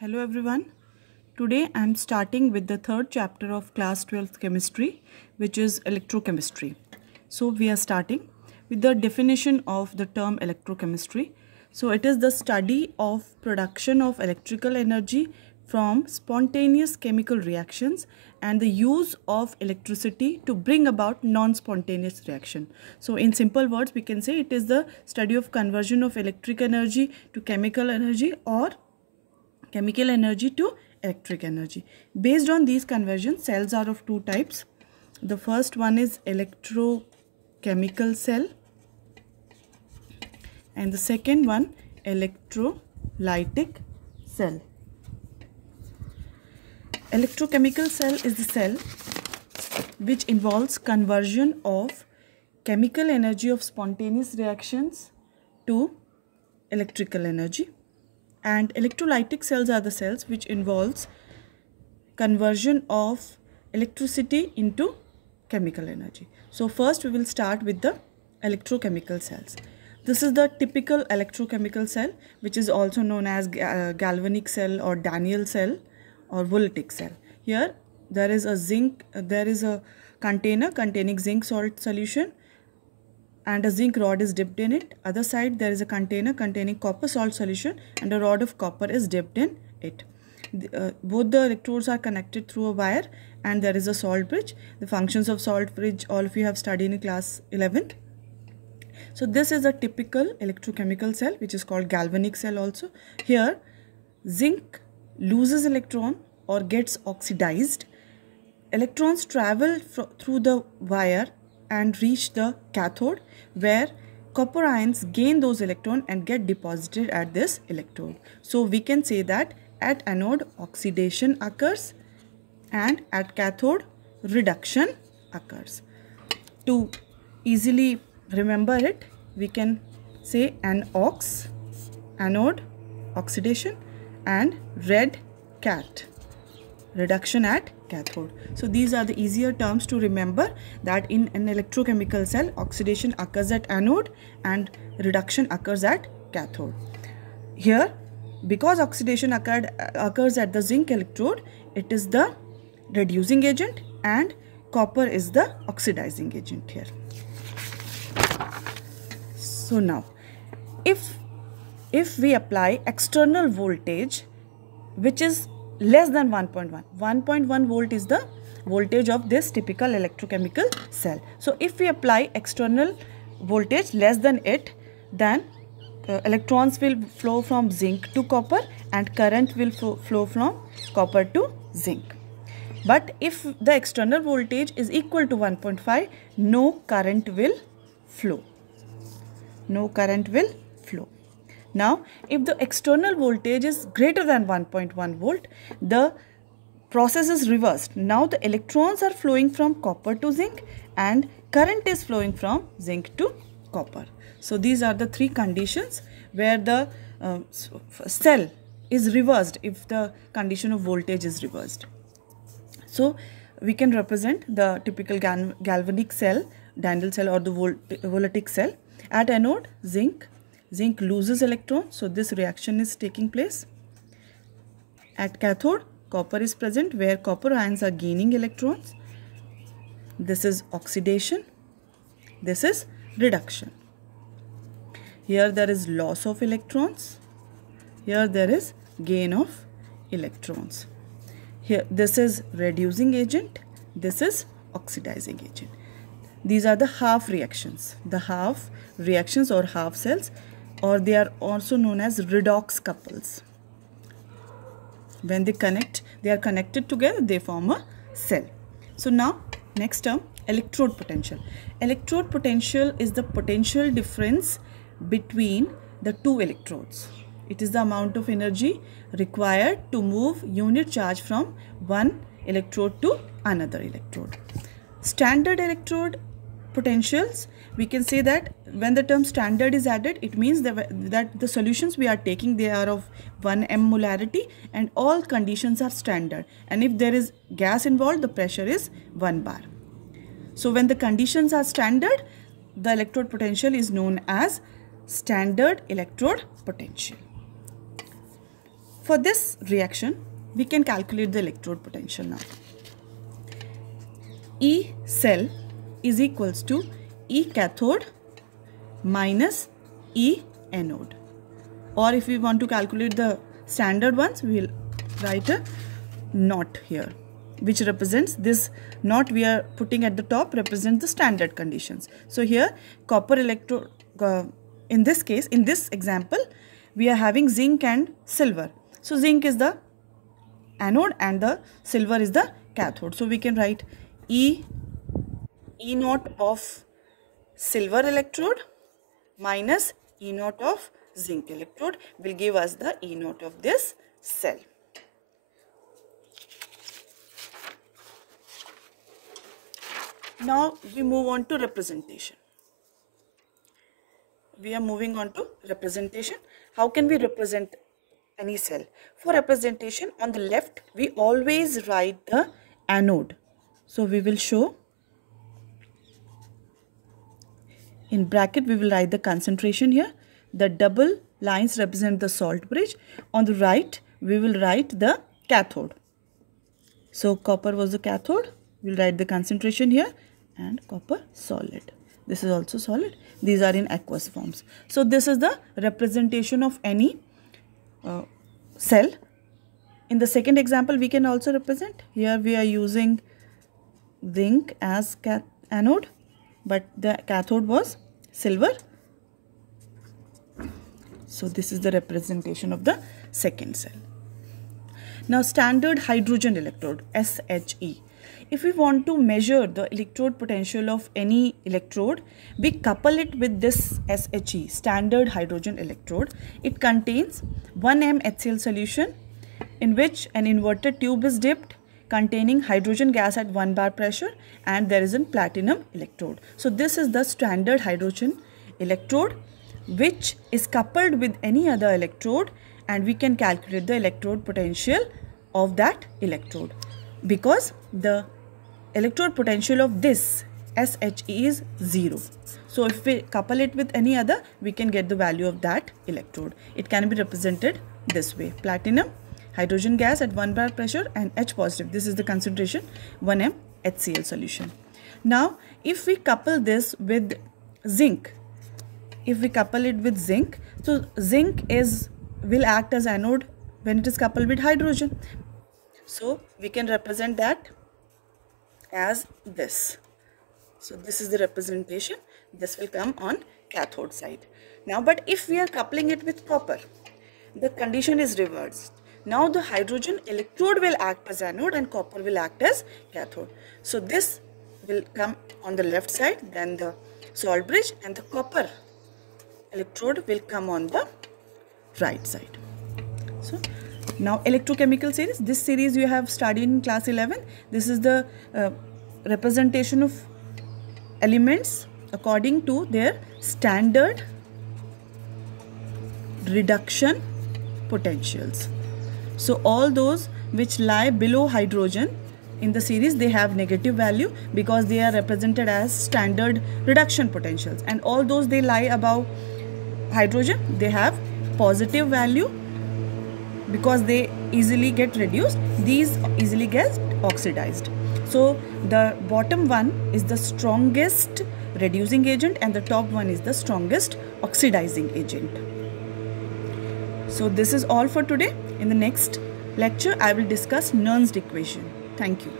Hello everyone. Today I am starting with the third chapter of class 12th chemistry, which is electrochemistry. So we are starting with the definition of the term electrochemistry. So it is the study of production of electrical energy from spontaneous chemical reactions and the use of electricity to bring about non-spontaneous reaction. So in simple words we can say it is the study of conversion of electric energy to chemical energy or chemical energy to electric energy. Based on these conversions, cells are of two types. The first one is electrochemical cell and the second one electrolytic cell. Electrochemical cell is the cell which involves conversion of chemical energy of spontaneous reactions to electrical energy. And electrolytic cells are the cells which involves conversion of electricity into chemical energy. So first we will start with the electrochemical cells. This is the typical electrochemical cell, which is also known as galvanic cell or Daniell cell or Voltic cell. Here there is a container containing zinc salt solution and a zinc rod is dipped in it. Other side there is a container containing copper salt solution and a rod of copper is dipped in it. Both the electrodes are connected through a wire and there is a salt bridge. The functions of salt bridge all of you have studied in class 11th. So this is a typical electrochemical cell which is called galvanic cell also. Here zinc loses electron or gets oxidized. Electrons travel through the wire and reach the cathode where copper ions gain those electrons and get deposited at this electrode. So we can say that at anode oxidation occurs and at cathode reduction occurs. To easily remember it, we can say anox, anode oxidation, and red cat, reduction at cathode. So these are the easier terms to remember, that in an electrochemical cell oxidation occurs at anode and reduction occurs at cathode. Here because oxidation occurs at the zinc electrode, it is the reducing agent and copper is the oxidizing agent here. So now if we apply external voltage which is less than 1.1 volt is the voltage of this typical electrochemical cell. So if we apply external voltage less than it, then electrons will flow from zinc to copper and current will flow from copper to zinc. But if the external voltage is equal to 1.5, no current will flow. Now, if the external voltage is greater than 1.1 volt, the process is reversed. Now, the electrons are flowing from copper to zinc and current is flowing from zinc to copper. So, these are the three conditions where the cell is reversed if the condition of voltage is reversed. So, we can represent the typical galvanic cell, Daniell cell or the Voltic cell. At anode, zinc loses electrons, so this reaction is taking place. At cathode, copper is present where copper ions are gaining electrons. This is oxidation, this is reduction. Here there is loss of electrons, here there is gain of electrons. Here this is reducing agent, this is oxidizing agent. These are the half reactions, or half cells, or they are also known as redox couples. When they are connected together, they form a cell. So now next term, electrode potential. Electrode potential is the potential difference between the two electrodes. It is the amount of energy required to move unit charge from one electrode to another electrode. Standard electrode potentials, we can say that when the term standard is added, it means that the solutions we are taking, they are of 1 m molarity and all conditions are standard, and if there is gas involved, the pressure is 1 bar. So when the conditions are standard, the electrode potential is known as standard electrode potential. For this reaction, we can calculate the electrode potential now. E cell is equals to E cathode minus E anode. Or if we want to calculate the standard ones, we will write a knot here, which represents this knot we are putting at the top represents the standard conditions. So here copper electrode, in this case, in this example, we are having zinc and silver. So zinc is the anode and the silver is the cathode. So we can write E naught of silver electrode minus E naught of zinc electrode will give us the E naught of this cell. Now we move on to representation. We are moving on to representation. How can we represent any cell? For representation, on the left, we always write the anode. So we will show in bracket, we will write the concentration here. The double lines represent the salt bridge. On the right, we will write the cathode. So copper was the cathode. We will write the concentration here and copper solid. This is also solid. These are in aqueous forms. So this is the representation of any cell. In the second example, we can also represent. Here we are using zinc as anode, but the cathode was silver. So this is the representation of the second cell. Now standard hydrogen electrode, SHE. If we want to measure the electrode potential of any electrode, we couple it with this SHE, standard hydrogen electrode. It contains 1 m HCl solution in which an inverted tube is dipped containing hydrogen gas at 1 bar pressure, and there is a platinum electrode. So this is the standard hydrogen electrode which is coupled with any other electrode, and we can calculate the electrode potential of that electrode because the electrode potential of this SHE is 0. So if we couple it with any other, we can get the value of that electrode. It can be represented this way: platinum, hydrogen gas at 1 bar pressure, and H positive. This is the concentration, 1 m HCl solution. Now if we couple this with zinc, so zinc will act as anode when it is coupled with hydrogen. So we can represent that as this. So this is the representation. This will come on cathode side. Now, but if we are coupling it with copper, the condition is reversed. Now the hydrogen electrode will act as anode and copper will act as cathode. So this will come on the left side, then the salt bridge, and the copper electrode will come on the right side. So now electrochemical series, this series you have studied in class 11. This is the representation of elements according to their standard reduction potentials. So all those which lie below hydrogen in the series, they have negative value because they are represented as standard reduction potentials, and all those they lie above hydrogen, they have positive value because they easily get reduced. These easily get oxidized. So the bottom one is the strongest reducing agent and the top one is the strongest oxidizing agent. So this is all for today. In the next lecture, I will discuss Nernst equation. Thank you.